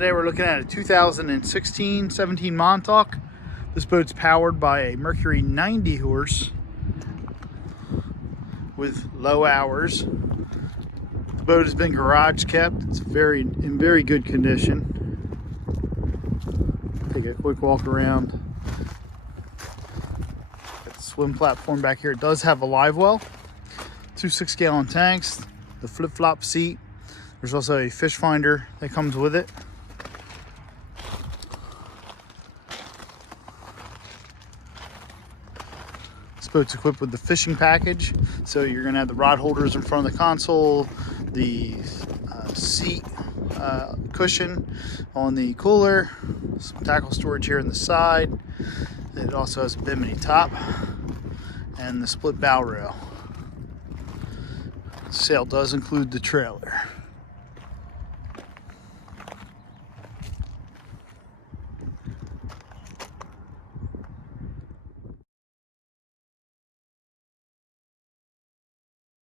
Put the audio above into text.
Today we're looking at a 2016-17 Montauk. This boat's powered by a Mercury 90 horse with low hours. The boat has been garage kept. It's in very good condition. Take a quick walk around. Got the swim platform back here. It does have a live well, 2 6-gallon tanks, the flip-flop seat. There's also a fish finder that comes with it. This boat's equipped with the fishing package, so you're going to have the rod holders in front of the console, the seat cushion on the cooler, some tackle storage here on the side. It also has a bimini top and the split bow rail. The sail does include the trailer.